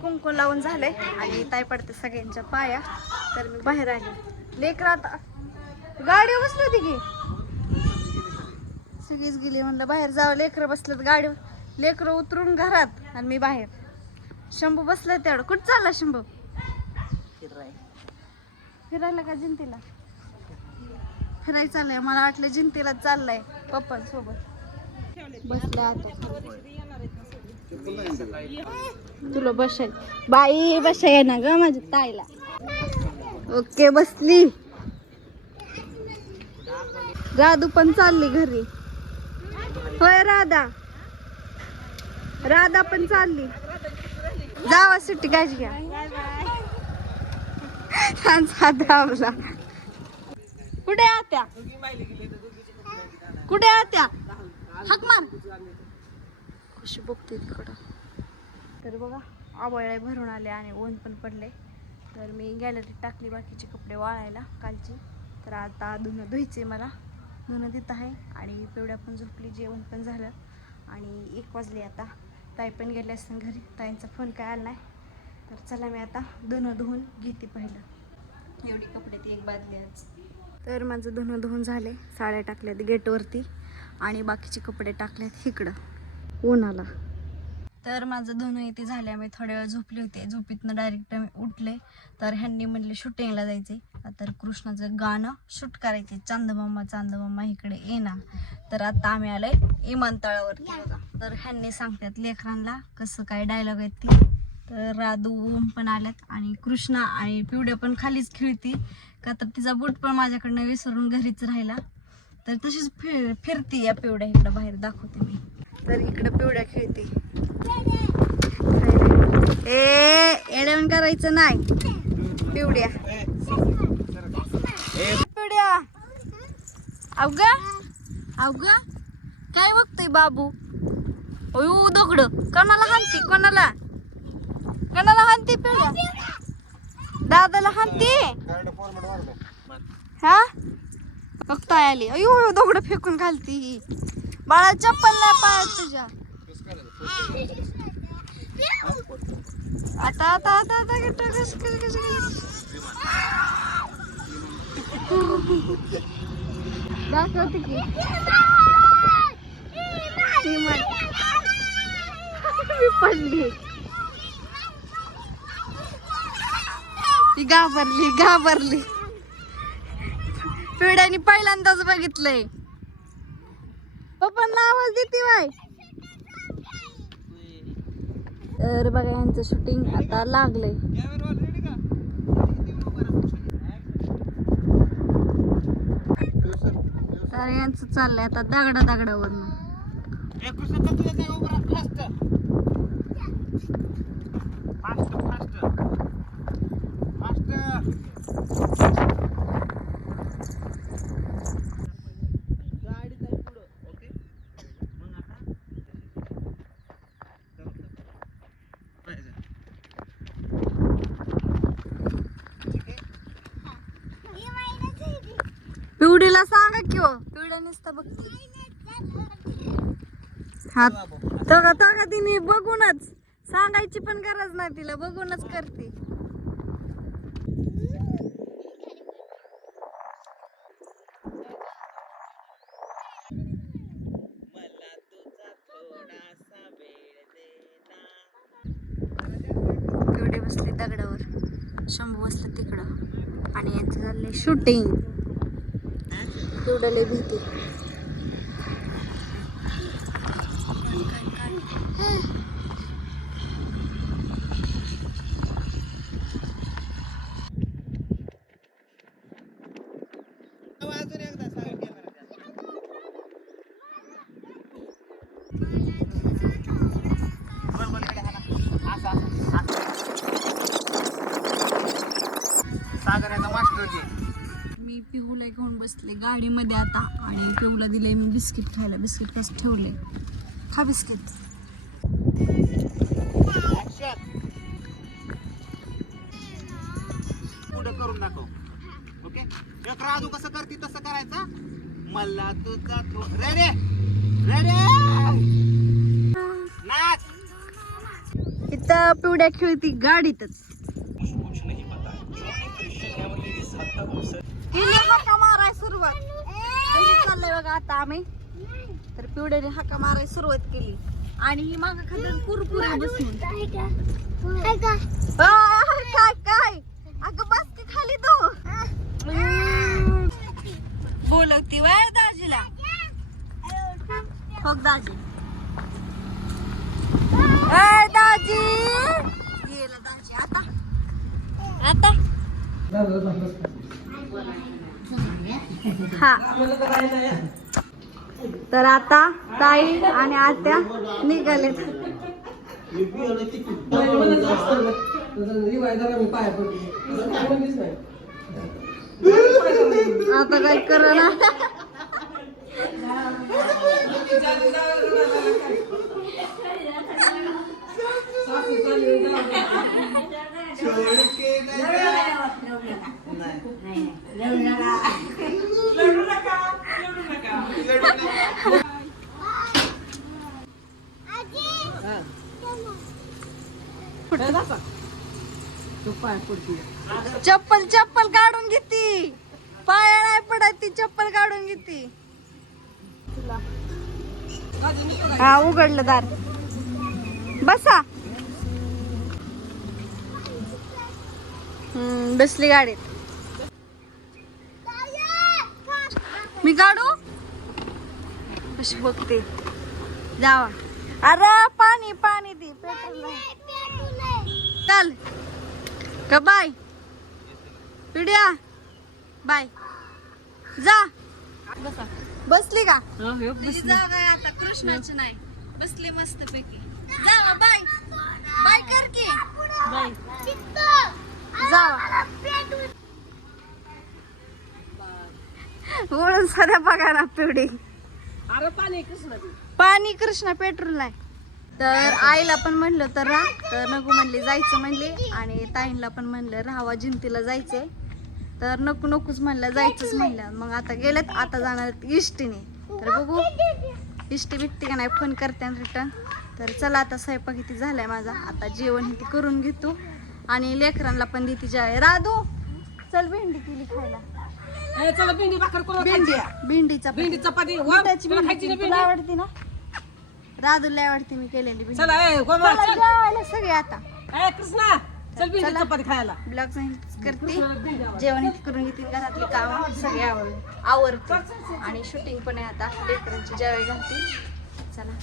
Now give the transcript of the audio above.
कुंकू लावून झालंय आणि ताई पडते सगळ्यांच्या पाया. तर मी बाहेर आले. लेकर आता. गाडी बसली होती की? सगळीच गेली म्हणलं बाहेर जावं. लेकर बसलं गाडी लेकर उतरून घरात आणि मी बाहेर. शंभू बसला तेवढं. कुठं चालला शंभू? फिरायला. का जिंतीला? फिरायला चाललंय. मला वाटलं जिंतीला चाललंय पप्पांसोबत. बसला आता तुला बसाय बाई बसाय ना ग माझ्या ताईला. ओके बसली. राधू पण चालली घरी. होय राधा. राधा पण चालली. जावा सुट्टी काळजी घ्या. त्यांचा धावला. कुठे आत्या? कुठे आत्या? मार कशी बघते तिकडं. तर बघा आवळ्या भरून आले आणि ऊन पण पडले तर मी गॅलरीत टाकली बाकीचे कपडे वाळायला कालची. तर आता धुणं धुयचे मला. धुणं देत आहे आणि पेवड्या पण झोपली जेवण पण झालं. आणि एक वाजले आता. ताई पण गेले असतील घरी. ताईंचा फोन काय आला नाही. तर चला मी आता धुणं धुवून घेते पहिलं. एवढी ती एक बादली आज. तर माझं धुणं धुवून झाले. साड्या टाकल्यात गेटवरती. आणि बाकीचे कपडे टाकलेत इकडं. उन्हाला तर माझं धुणं इथे झालं मी थोड्या वेळ झोपले होते. झोपीतनं डायरेक्ट मी उठले. तर ह्यांनी म्हणले शूटिंगला जायचे तर कृष्णाचं गाणं शूट करायचे चांदमामा चांदमामा इकडे येना तर आता आम्ही आलोय विमानतळावरती. बघा तर ह्यांनी सांगतात लेकरांना कसं काय डायलॉग आहेत ती. तर राधू ओम पण आल्यात आणि कृष्णा आणि पिवड्या पण खालीच खेळती. का तर तिचा बूट पण माझ्याकडनं विसरून घरीच राहिला. तर तशीच फिर फिरती या पिवड्या इकडं बाहेर दाखवते मी. तर इकडं पिवड्या खेळते. ए एडवण करायचं नाही. पिवड्या. पिवड्या. अवघ? अवघ? काय बघतोय बाबू? अयो दगड. कोणाला हानती कोणाला? कोणाला हानती पिवड्या? दादाला हानती हा? बघताय आली. अयो दगड फेकून घालती बाळा चप्पल नाही पाय तुझ्या. आता आता आता आता गिट्टा कस कस कस दाखवते की. ती मी पडली. ती घाबरली घाबरली. पिढ्याने पहिल्यांदाच बघितलंय. पप्पांना आवाज देते बाय तर बघा यांचं शूटिंग आता लागलंय. तर यांचं चाललंय आता दगडा दगडावरनं तिला सांगा की हो. पिवड्या नुसतं बघ. हा तगा तगा तिने बघूनच सांगायची पण गरज नाही तिला बघूनच करते. बसले दगडावर. शंभू बसलं तिकडं. आणि यांचं झालंय शूटिंग. पिवड्याला भीती. सागराचा मास्टर जी पिहूला घेऊन बसले गाडीमध्ये आता. आणि पिहूला दिले मी बिस्किट खायला. बिस्किट कसं ठेवले खा बिस्किट. पुढे करून दाखव. ओके? राजू कसं करते तसं करायचं. मला तुझा तो रेडे? रेडे? पिवड्या खेळती गाडीतच. तिने हाका माराय सुरुवात. घरी चाललंय बघा आता आम्ही तर पिवड्याने हाका माराय सुरुवात केली. आणि ही माग खाली कुरकुरे बसून. आ, काय काय? अगं बस की खाली तू. बोलवती वय दाजीला. हो दाजी. ए दाजी. गेला दाजी आता. आता. हा. तर आता ताई आणि आत्या निघाले आता काय चप्पल चप्पल काढून घेती. पाया नाही पडत ती चप्पल काढून घेती. हा उघडलं दार. बसा. हम्म, बसली गाडीत. मी काढू अशी बघते. जावा. अरे पाणी पाणी दे पेट्रोल. चल. का बाय? पिढ्या बाय. जा. बसली का? तुझी जागा आहे आता कृष्णाची नाही. बसली मस्त पैकी जा बाय. बाय कर की. जा वळून सध्या बघा ना पिवडी. पाणी कृष्णा पेट्रोल नाही तर आईला पण म्हणलं तर राह. तर नको म्हणली जायचं म्हणली. आणि ताईंला पण म्हणलं राहावा जिंतीला जायचंय. तर नको नकोच म्हणलं जायचंच म्हणलं. मग आता गेलेत आता जाणार इष्टीने. तर बघू. इष्टी बिकटी का नाही फोन करते रिटर्न तर चला आता स्वयंपाक किती झालाय माझा. आता जेवण हे ते करून घेतो. आणि लेकरांना पण देते जाय राधू चल भेंडी केली खायला. ए, चला भेंडी भाकर करू भेंडी खायची. भेंडीचा भेंडी चपाती. वा, मिठाची तुला खायची भेंडी ना तुला भेंडी? आवडते ना? राधूला आवडते मी केलेली भेंडी. चला ए गोमा चला, जेवायला सगळे आता. ए कृष्णा चल भेंडी चला. चपाती खायला. ब्लॉग करते. जेवण इथे करून घेते. घरातली काम सगळे आवर आवरते. आणि शूटिंग पण आहे आता. लेकरांची जेवाय घालते. चला.